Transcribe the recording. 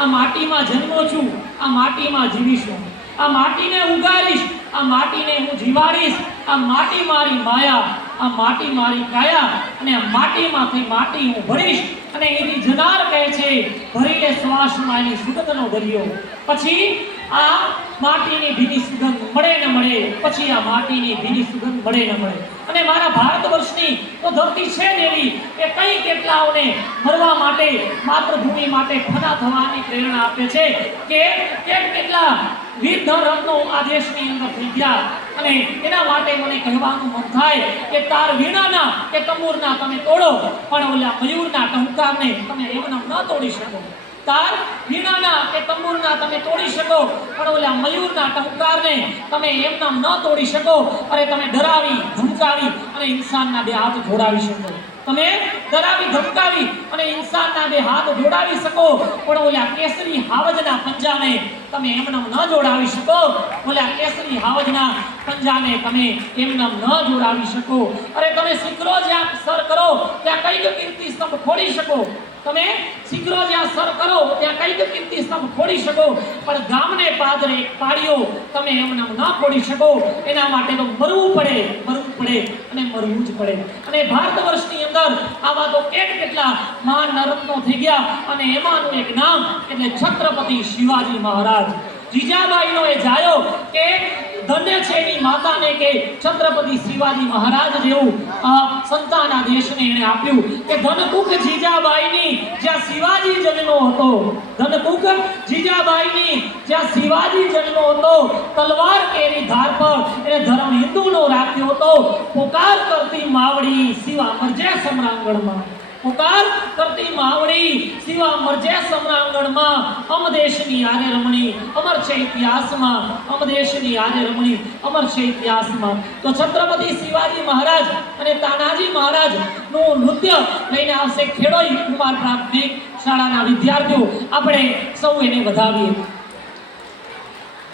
આ માટીમાં જન્મો છું, આ માટીમાં જીવીશું, આ માટીને ઉગાડીશ, આ માટીને હું જીવાડીશ, આ માટી મારી માયા, આ માટી મારી કાયા, અને આ માટીમાંથી માટી હું ભરીશ. અને એની જનાર કહે છે ભરી લે શ્વાસમાં એની સુગંધનો દરિયો. પછી આ માટીની ભીની સુગંધ મળે ન મળે, પછી આ માટીની ભીની સુગંધ મળે ન મળે. અને મારા ભારત વર્ષની તો ધરતી છે જ એવી કે કઈ કેટલાઓને મરવા માટે, માતૃભૂમિ માટે ફના થવાની પ્રેરણા આપે છે કે કેટલા વીર રત્નો આ દેશની અંદર થઈ ગયા. અને એના માટે મને કહેવાનું મન થાય કે તાર વીણાના કે તંબુરના તમે તોડો, પણ ઓલા મયુરના ટહુકારને તમે એમને ન તોડી શકો. તાર વીણાના કે તંબુરના તમે તોડી શકો, પણ ઓલા મયુરના ટહુકારને તમે એમને ન તોડી શકો. અરે તમે ડરાવી ધમકાવી અને ઇન્સાનના બે હાથ જોડાવી શકો. તમે ડરાવી ધમકાવી અને ઇન્સાનના બે હાથ જોડાવી શકો, પણ ઓલા કેસરી હાવજના પંજાને તમે એમને ન જોડાવી શકો. ઓલા કેસરી હાવજના પંજાને તમે એમને ન જોડાવી શકો. અરે તમે શિખરો જ્યાં સર કરો ત્યાં કઈક કીર્તિ સ્તંભ ખોડી શકો. તમે શિખરો જ્યાં સર કરો ત્યાં કઈક કીર્તિ સ્તંભ ખોડી શકો, પણ ગામને પાદરે એક પાડ્યો તમે એમને ન ખોડી શકો. એના માટે તો મરવું પડે અને મરવું જ પડે. અને ભારત વર્ષની અંદર આવા તો કેટલા મહાન નરત્નો થઈ ગયા, અને એમાંનું એક નામ એટલે છત્રપતિ શિવાજી મહારાજ. જીજાબાઈનો એ જાયો કે ધન્ય છે એની માતાને કે છત્રપતિ શિવાજી મહારાજ જેવું સંતાન આ દેશને એને આપ્યું. કે ધનકુક જીજાબાઈની જ્યાં શિવાજી જન્મો હતો, ધનકુક જીજાબાઈની જ્યાં શિવાજી જન્મો હતો, તલવાર કેરી ધાર પર એને ધર્મ હિન્દુનો રાખ્યો હતો. પોકાર કરતી માવડી શિવા મરજે સમરાંગણમાં, પોકાર કરતી માવડી શિવા મરજે સમરાંગણમાં. અમદેશની આરે રમણી અમર છે ઇતિહાસમાં, અમદેશની આરે રમણી અમર છે ઇતિહાસમાં. તો છત્રપતિ શિવાજી મહારાજ અને તાનાજી મહારાજ નું નૃત્ય લઈને આવશે ખેડોઈ કુમાર પ્રાથમિક શાળાના વિદ્યાર્થીઓ. આપણે સૌ એને વધાવીએ.